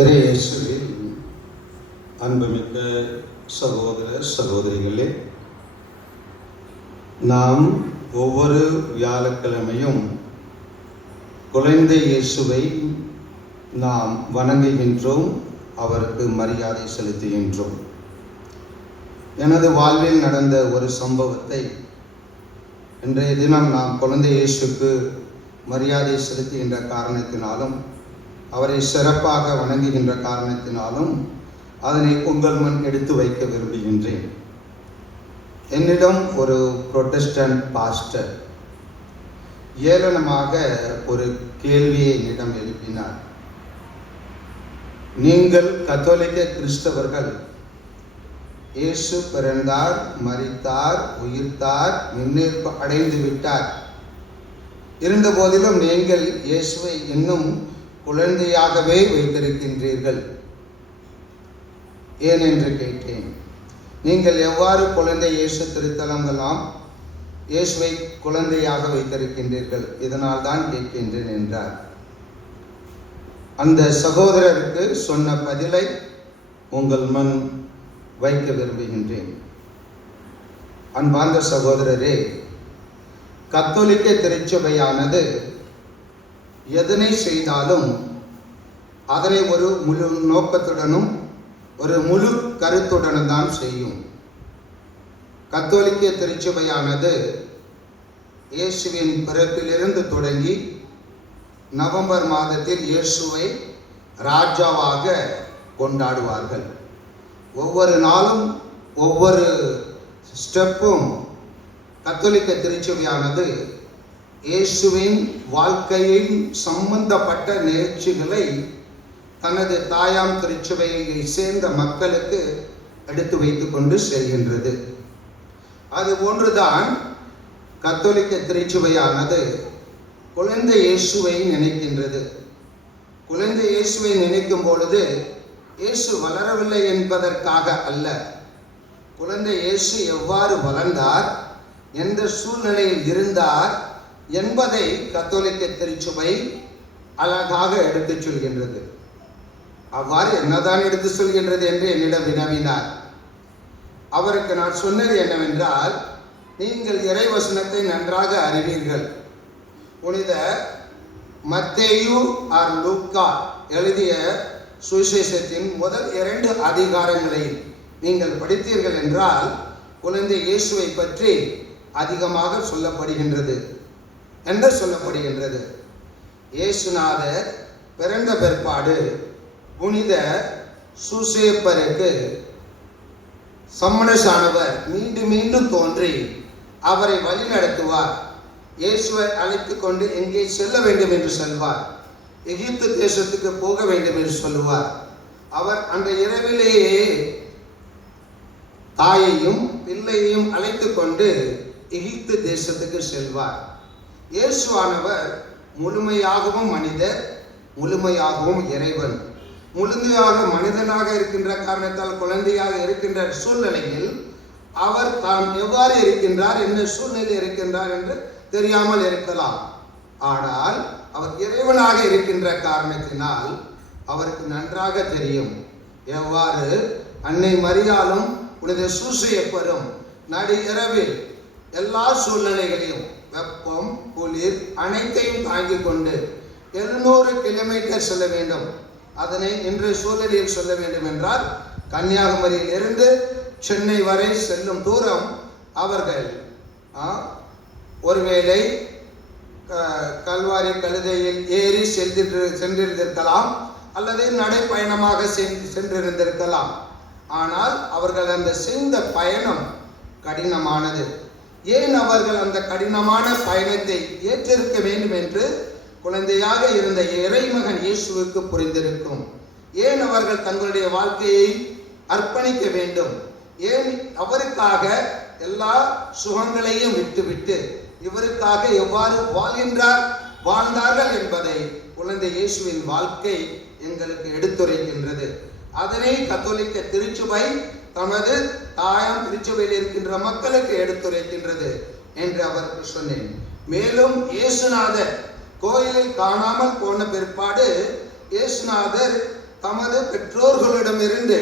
இறையேசுவில் அன்புமிக்க சகோதர சகோதரிகளே நாம் ஒவ்வொரு வியாழக்கிழமையும் குழந்தை இயேசுவை நாம் வணங்குகின்றோம் அவருக்கு மரியாதை செலுத்துகின்றோம். எனது வாழ்வில் நடந்த ஒரு சம்பவத்தை இன்றைய தினம் நாம் குழந்தை இயேசுக்கு மரியாதை செலுத்துகின்ற காரணத்தினாலும் அவரை சிறப்பாக வணங்குகின்ற காரணத்தினாலும் அதனை உங்கள் முன் எடுத்து வைக்க விரும்புகின்றேன். என்னிடம் ஒரு புரொட்டஸ்டன்ட் பாஸ்டர் ஏளனமாக ஒரு கேள்வியை என்னிடம் எழுப்பினார். நீங்கள் கத்தோலிக்க கிறிஸ்தவர்கள் இயேசு பிறந்தார் மறித்தார் உயிர்த்தார் முன்னேற்பு அடைந்து விட்டார். இருந்த போதிலும் நீங்கள் இயேசுவை இன்னும் குழந்தையாகவே வைத்திருக்கின்றீர்கள். ஏன் என்று கேட்டேன். நீங்கள் எவ்வாறு குழந்தை இயேசு திருத்தலங்களாம் இயேசுவை குழந்தையாக வைத்திருக்கின்றீர்கள்? இதனால் தான் கேட்கின்றேன் என்றார். அந்த சகோதரருக்கு சொன்ன பதிலை உங்கள் மண் வைக்க விரும்புகின்றேன். அன்பார்ந்த சகோதரரே கத்தோலிக்க திருச்சபையானது எதனை செய்தாலும் அதனை ஒரு முழு நோக்கத்துடனும் ஒரு முழு கருத்துடனும் தான் செய்யும். கத்தோலிக்க திருச்சபையானது இயேசுவின் பிறப்பிலிருந்து தொடங்கி நவம்பர் மாதத்தில் இயேசுவை ராஜாவாக கொண்டாடுவார்கள். ஒவ்வொரு நாளும் ஒவ்வொரு ஸ்டெப்பும் கத்தோலிக்க திருச்சபையானது இயேசுவின் வாழ்க்கையில் சம்பந்தப்பட்ட நிகழ்ச்சிகளை தனது தாயாம் திருச்சபையை சேர்ந்த மக்களுக்கு எடுத்து வைத்து கொண்டு செல்கின்றது. அது போன்றுதான் கத்தோலிக்க திருச்சபையானது குழந்தை இயேசுவை நினைக்கின்றது. குழந்தை இயேசுவை நினைக்கும் பொழுது இயேசு வளரவில்லை என்பதற்காக அல்ல. குழந்தை இயேசு எவ்வாறு வளர்ந்தார் எந்த சூழ்நிலையில் இருந்தார் என்பதை கத்தோலிக்க திருச்சபை அழகாக எடுத்துச் சொல்கின்றது. அவ்வாறு என்னதான் எடுத்து சொல்கின்றது என்று என்னிடம் வினவினார். அவருக்கு நான் சொன்னது என்னவென்றால் நீங்கள் இறைவசனத்தை நன்றாக அறிவீர்கள். புனித மத்தேயு ஆர் லூக்கா எழுதிய சுவிசேஷத்தின் முதல் இரண்டு அதிகாரங்களை நீங்கள் படித்தீர்கள் என்றால் குழந்தை இயேசுவை பற்றி அதிகமாக சொல்லப்படுகின்றது என்று சொல்லப்படுகின்றது. இயேசுநாதர் பிறந்த பிற்பாடு புனித சுசேப்பருக்கு சம்மணசானவர் மீண்டும் மீண்டும் தோன்றி அவரை வழிநடத்துவார் இயேசுவை அழைத்து கொண்டு எங்கே செல்ல வேண்டும் என்று சொல்வார். எகிப்து தேசத்துக்கு போக வேண்டும் என்று சொல்லுவார். அவர் அந்த இரவிலேயே தாயையும் பிள்ளையையும் அழைத்து கொண்டு எகிப்து தேசத்துக்கு செல்வார். இயேசுவானவர் முழுமையாகவும் மனிதர் முழுமையாகவும் இறைவன். முழுமையாக மனிதனாக இருக்கின்ற காரணத்தால் குழந்தையாக இருக்கின்ற சூழ்நிலையில் அவர் தான் எவ்வாறு இருக்கின்றார் என்ன சூழ்நிலை இருக்கின்றார் என்று தெரியாமல் இருக்கலாம். ஆனால் அவர் இறைவனாக இருக்கின்ற காரணத்தினால் அவருக்கு நன்றாக தெரியும். எவ்வாறு? அன்னை மரியாலும் புனித சூசையப்பரும் நடு இரவில் எல்லா சூழ்நிலைகளையும் வெப்பம் குளிர் அனைத்தையும் தாங்கிக் கொண்டு எழுநூறு கிலோமீட்டர் செல்ல வேண்டும். அதனை இன்று சூழலில் சொல்ல வேண்டும் என்றால் கன்னியாகுமரியில் இருந்து சென்னை வரை செல்லும் தூரம் அவர்கள் ஒருவேளை கல்வாரி கழுதையில் ஏறி சென்று சென்றிருந்திருக்கலாம் அல்லது நடைப்பயணமாக சென்றிருந்திருக்கலாம். ஆனால் அவர்கள் அந்த செய்த பயணம் கடினமானது. ஏன் அவர்கள் அந்த கடினமான பயணத்தை ஏற்றிருக்க வேண்டும் என்று குழந்தையாக இருந்த இறைமகன் இயேசுவுக்கு புரிந்திருக்கும். ஏன் அவர்கள் தங்களுடைய வாழ்க்கையை அர்ப்பணிக்க வேண்டும்? ஏன் அவருக்காக எல்லா சுகங்களையும் விட்டுவிட்டு இவருக்காக எவ்வாறு வாழ்கின்றார் வாழ்ந்தார்கள் என்பதை குழந்தை இயேசுவின் வாழ்க்கை எங்களுக்கு எடுத்துரைக்கின்றது. அதனை கத்தோலிக்க திருச்சுவை தமது தாயாம் திருச்சுவையில் இருக்கின்ற மக்களுக்கு எடுத்துரைக்கின்றது என்று அவருக்கு சொன்னேன். மேலும் இயேசுநாதர் கோயிலில் காணாமல் போன பிற்பாடு இயேசுநாதர் தமது பெற்றோர்களிடமிருந்து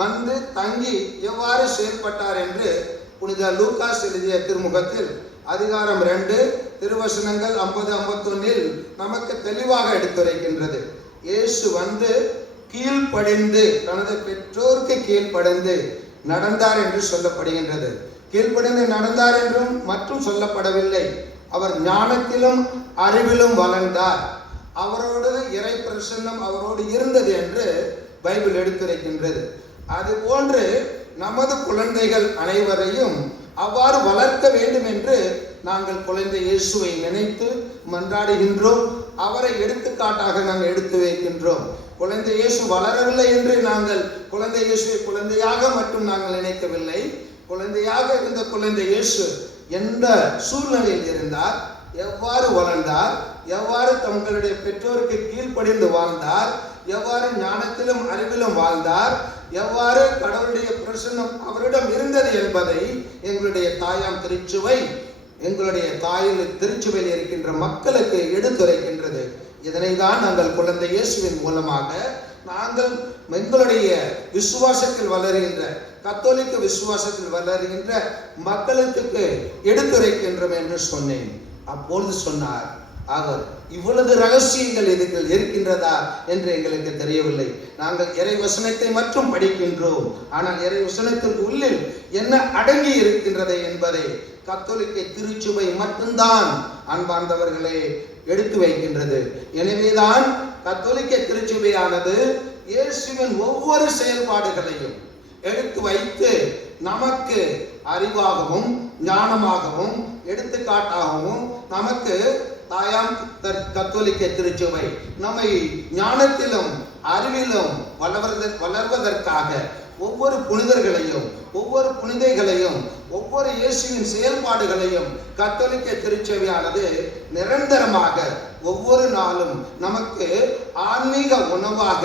வந்து தங்கி எவ்வாறு செயல்பட்டார் என்று புனித லூகாஸ் எழுதிய திருமுகத்தில் அதிகாரம் ரெண்டு திருவசனங்கள் ஐம்பது ஐம்பத்தொன்னில் நமக்கு தெளிவாக எடுத்துரைக்கின்றது. இயேசு வந்து கீழ்ப்படிந்து தனது பெற்றோருக்கு கீழ்ப்படிந்து நடந்தார் என்று சொல்லப்படுகின்றது. கீழ்ப்படிந்து நடந்தார் என்றும் மற்றும் சொல்லப்படவில்லை. அவர் ஞானத்திலும் அறிவிலும் வளர்ந்தார். அவரோடு இறை பிரசன்னம் அவரோடு இருந்தது என்று பைபிள் எடுத்துரைக்கின்றது. அது போன்று நமது குழந்தைகள் அனைவரையும் அவ்வாறு வளர்க்க வேண்டும் என்று நாங்கள் குழந்தை இயேசுவை நினைத்து மன்றாடுகின்றோம். அவரை எடுத்துக்காட்டாக நாங்கள் எடுத்து வைக்கின்றோம். குழந்தை இயேசு வளரவில்லை என்று நாங்கள் குழந்தை இயேசுவை குழந்தையாக மட்டும் நாங்கள் நினைக்கவில்லை. குழந்தையாக இருந்த குழந்தை இயேசு எந்த சூழ்நிலையில் இருந்தார் எவ்வாறு வளர்ந்தார் எவ்வாறு தங்களுடைய பெற்றோருக்கு கீழ்ப்படிந்து வாழ்ந்தார் எவ்வாறு ஞானத்திலும் அறிவிலும் வாழ்ந்தார் எவ்வாறு கடவுளுடைய பிரசன்னம் அவரிடம் இருந்தது என்பதை எங்களுடைய தாயாம் திருச்சுவை எங்களுடைய தாயில் திருச்சுவையில் இருக்கின்ற மக்களுக்கு எடுத்துரைக்கின்றது. இதனை தான் நாங்கள் குழந்தை இயேசுவின் மூலமாக நாங்கள் எங்களுடைய விசுவாசத்தில் வளருகின்ற கத்தோலிக்க விசுவாசத்தில் வளருகின்ற மக்களுக்கு எடுத்துரைக்கின்றோம் என்று சொன்னேன். அப்பொழுது சொன்னார் அவர் இவ்வளவு ரகசியங்கள் இதுக்கு இருக்கின்றதா என்று எங்களுக்கு தெரியவில்லை. நாங்கள் இறை வசனத்தை மட்டும் படிக்கின்றோம். ஆனால் இறை வசனத்திற்கு உள்ளில் என்ன அடங்கி இருக்கின்றது என்பதை கத்தோலிக்க திருச்சுவை மட்டும்தான் அன்பார்ந்தவர்களே எடுத்து வைக்கின்றது. எனவேதான் கத்தோலிக்க திருச்சுவையானது இயேசுவின் ஒவ்வொரு செயல்பாடுகளையும் எடுத்து வைத்து நமக்கு அறிவாகவும் ஞானமாகவும் எடுத்துக்காட்டாகவும் நமக்கு தாயாம் கத்தோலிக்க திருச்சபை நம்மை ஞானத்திலும் அறிவிலும் வளர்வத வளர்வதற்காக ஒவ்வொரு புனிதர்களையும் ஒவ்வொரு புனிதைகளையும் ஒவ்வொரு இயேசுவின் செயல்பாடுகளையும் கத்தோலிக்க திருச்சபையானது நிரந்தரமாக ஒவ்வொரு நாளும் நமக்கு ஆன்மீக உணவாக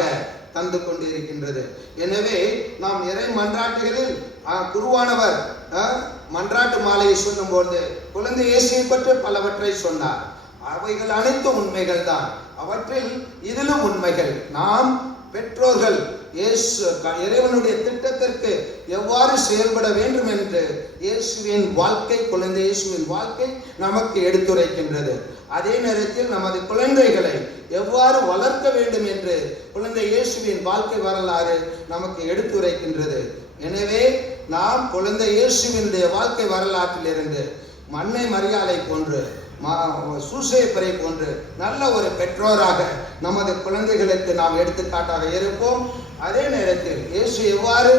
தந்து கொண்டிருக்கின்றது. எனவே நாம் இறை மன்றாட்டுகளில் குருவானவர் மன்றாட்டு மாலையை சொல்லும்போது குழந்தை இயேசுவை பற்றி பலவற்றை சொன்னார். அவைகள் அனைத்தும் உண்மைகள் தான் அவற்றில் இதிலும் உண்மைகள். நாம் பெற்றோர்கள் இயேசு க- இறைவனுடைய திட்டத்திற்கு எவ்வாறு செயல்பட வேண்டும் என்று இயேசுவின் வாழ்க்கை குழந்தை இயேசுவின் வாழ்க்கை நமக்கு எடுத்துரைக்கின்றது. அதே நேரத்தில் நமது குழந்தைகளை எவ்வாறு வளர்க்க வேண்டும் என்று குழந்தை இயேசுவின் வாழ்க்கை வரலாறு நமக்கு எடுத்துரைக்கின்றது. எனவே நாம் குழந்தை இயேசுவினுடைய வாழ்க்கை வரலாற்றிலிருந்து மண்ணை மரியாதை போன்று மா- சூசேப்பரை போன்று நல்ல ஒரு பெற்றோராக நமது குழந்தைகளுக்கு நாம் எடுத்துக்காட்டாக இருப்போம். அதே நேரத்தில் இயேசு எவ்வாறு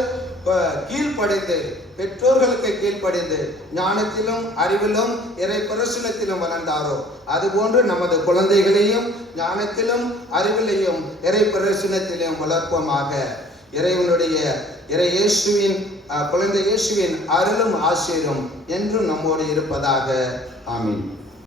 கீழ்ப்படைந்து பெற்றோர்களுக்கு கீழ்ப்படைந்து ஞானத்திலும் அறிவிலும் இறை பிரசுனத்திலும் வளர்ந்தாரோ அதுபோன்று நமது குழந்தைகளையும் ஞானத்திலும் அறிவிலையும் இறை பிரசுனத்திலும் வளர்ப்போமாக. இறைவனுடைய இறை இயேசுவின் குழந்தை இயேசுவின் அருளும் ஆசிரியரும் என்றும் நம்மோடு இருப்பதாக. ஆமீன்.